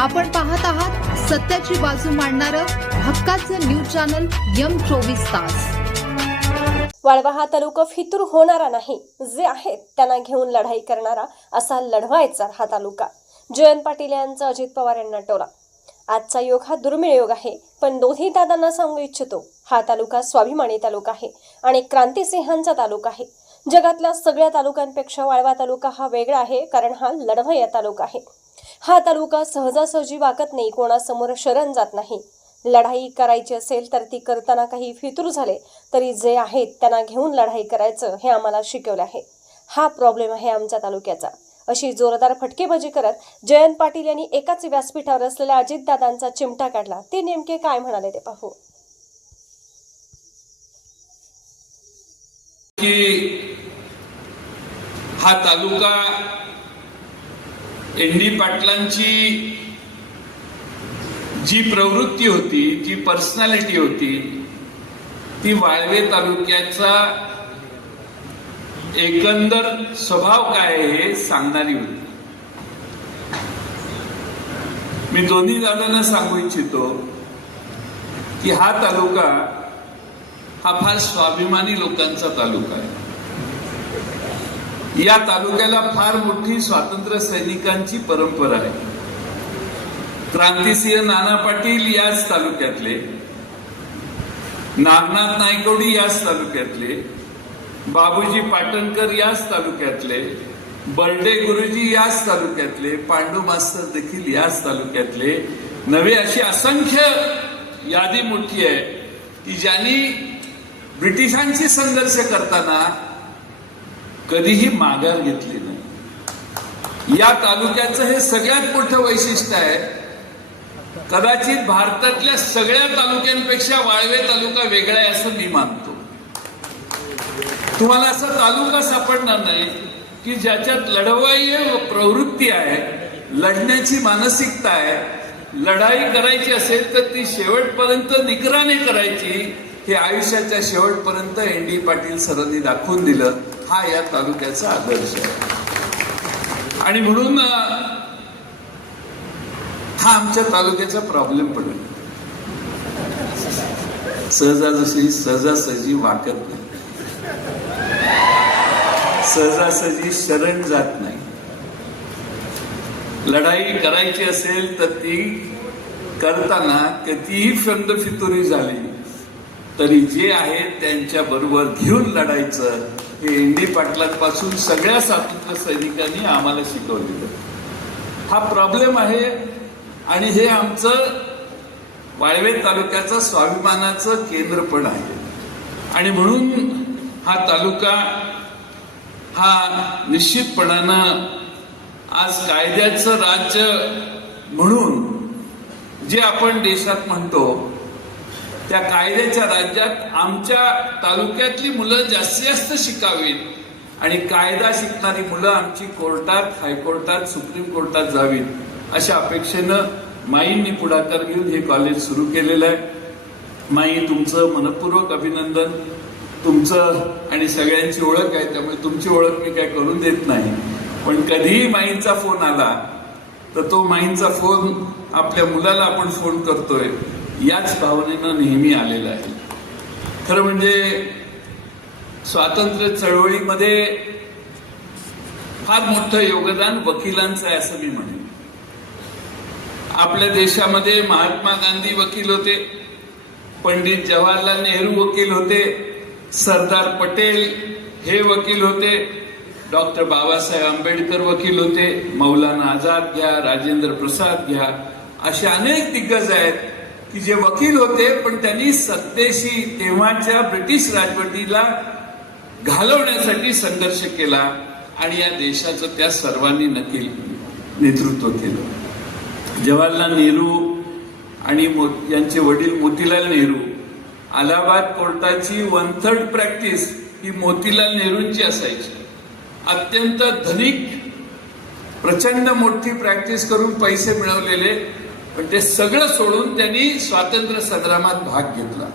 आपण पाहत आहात सत्याची बाजू मांडणारं हक्काचं न्यूज चॅनल यम चोवीस तास. वाळवा हा तालुका फितूर होणारा नाही जे आहेत त्यांना घेऊन लढाई करणारा असा लढवायचा हा तालुका. जयंत पाटील यांचा अजित पवार यांना टोला. आजचा योग हा दुर्मिळ योग आहे पण दोन्ही दादांना सांगू इच्छितो हा तालुका स्वाभिमानी तालुका आहे आणि क्रांतिसिंहांचा तालुका आहे. जगातल्या सगळ्या तालुक्यांपेक्षा वाळवा तालुका हा वेगळा आहे कारण हा लढवया तालुका आहे. हा तालुका सहजासहजी वाकत नाही कोणासमोर शरण जात नाही. लढाई करायची असेल तर ती करताना काही फितूर झाले तरी जे आहेत त्यांना घेऊन लढाई करायचं हे आम्हाला शिकवलं आहे. हा प्रॉब्लेम आहे आमच्या तालुक्याचा. अशी जोरदार फटकेबाजी करत जयंत पाटील यांनी एकाच व्यासपीठावर असलेल्या अजितदादांचा चिमटा काढला. ते नेमके काय म्हणाले ते पाहू. की हा तालुका एन डी पाटलांची जी प्रवृत्ती होती जी पर्सनॅलिटी होती ती वाळवे तालुक्याचा एकंदर स्वभाव काय आहे हे सांगणारी होती. मी दोन्ही दादांना सांगू इच्छितो की हा तालुका हा फार स्वाभिमानी लोकांचा तालुका आहे. या तालुक्याला फार मोठी स्वातंत्र्य सैनिकांची परंपरा आहे. क्रांतिसिंह नाना पाटील याच तालुक्यातले. नागनाथ नायकवडी याच तालुक्यातले. बाबूजी पाटणकर याच तालुक्यातले. बर्डे गुरुजी याच तालुक्यातले. पांडू मास्तर देखील याच तालुक्यातले. नवे अशी असंख्य यादी मोठी आहे की ज्यांनी ब्रिटिशांशी संघर्ष करताना कधीही माघार घेतली नाही. या तालुक्याचं हे सगळ्यात मोठं वैशिष्ट्य आहे. कदाचित भारतातल्या सगळ्या तालुक्यांपेक्षा वाळवे तालुका वेगळा आहे असं मी मानतो. तुम्हाला असा तालुका सापडणार नाही की ज्याच्यात लढवाई प्रवृत्ती आहे लढण्याची मानसिकता आहे लढाई करायची असेल तर ती शेवटपर्यंत निकराने करायची. हे आयुष्याच्या शेवटपर्यंत एन डी पाटील सरांनी दाखवून दिलं. हा या तालुक्याचा आदर्श आहे. आणि म्हणून हा आमच्या तालुक्याचा प्रॉब्लेम पण आहे. सहजासहजी सहजासहजी वाकत नाही. सहजासहजी शरण जात नाही. लढाई करायची असेल तर ती करताना कितीही फंद फितुरी झाली तरी जे आहे त्यांच्या बरोबर घेऊन लढायचं हे एनडी पाटलांपासून सगळ्या स्वातंत्र्य सैनिकांनी आम्हाला शिकवलेलं हा प्रॉब्लेम आहे आणि हे आमचं वाळवे तालुक्याचं स्वाभिमानाचं केंद्र पण आहे. आणि म्हणून हा तालुका हा निश्चितपणानं आज कायद्याचं राज्य म्हणून जे आपण देशात म्हणतो त्या कायद्याच्या राज्यात आमच्या तालुक्यातली मुलं जास्तीत जास्त शिकावीत. आणि कायदा शिकणारी मुलं आमची कोर्टात हायकोर्टात सुप्रीम कोर्टात जावीत. अशा अपेक्षेनं माईंनी पुढाकार घेऊन हे कॉलेज सुरू केलेलं आहे. माई तुमचं मनपूर्वक अभिनंदन. तुमचं आणि सगळ्यांची ओळख आहे त्यामुळे तुमची ओळख मी काय करून देत नाही. पण कधीही माईंचा फोन आला तर तो माईंचा फोन आपल्या मुलाला आपण फोन करतोय. याच भावनेनं नेहमी आलेलं आहे. खरं म्हणजे स्वातंत्र्य चळवळीमध्ये फार मोठं योगदान वकिलांचं आहे असं मी म्हणेन. आपल्या देशामध्ये महात्मा गांधी वकील होते पंडित जवाहरलाल नेहरू वकील होते सरदार पटेल हे वकील होते डॉक्टर बाबासाहेब आंबेडकर वकील होते मौलाना आझाद घ्या राजेंद्र प्रसाद घ्या असे अनेक दिग्गज आहेत. की जे वकील होते पण त्यांनी सत्तेशी तेव्हाच्या ब्रिटिश राजवटीला घालवण्यासाठी संघर्ष केला आणि या देशाचं त्या सर्वांनी नक्की नेतृत्व केलं. जवाहरलाल नेहरू आणि मो- यांचे वडील मोतीलाल नेहरू अलाहाबाद कोर्टाची वन थर्ड प्रॅक्टिस ही मोतीलाल नेहरूंची असायची. अत्यंत धनिक प्रचंड मोठी प्रॅक्टिस करून पैसे मिळवलेले पण ते सगळं सोडून त्यांनी स्वातंत्र्य संग्रामात भाग घेतला.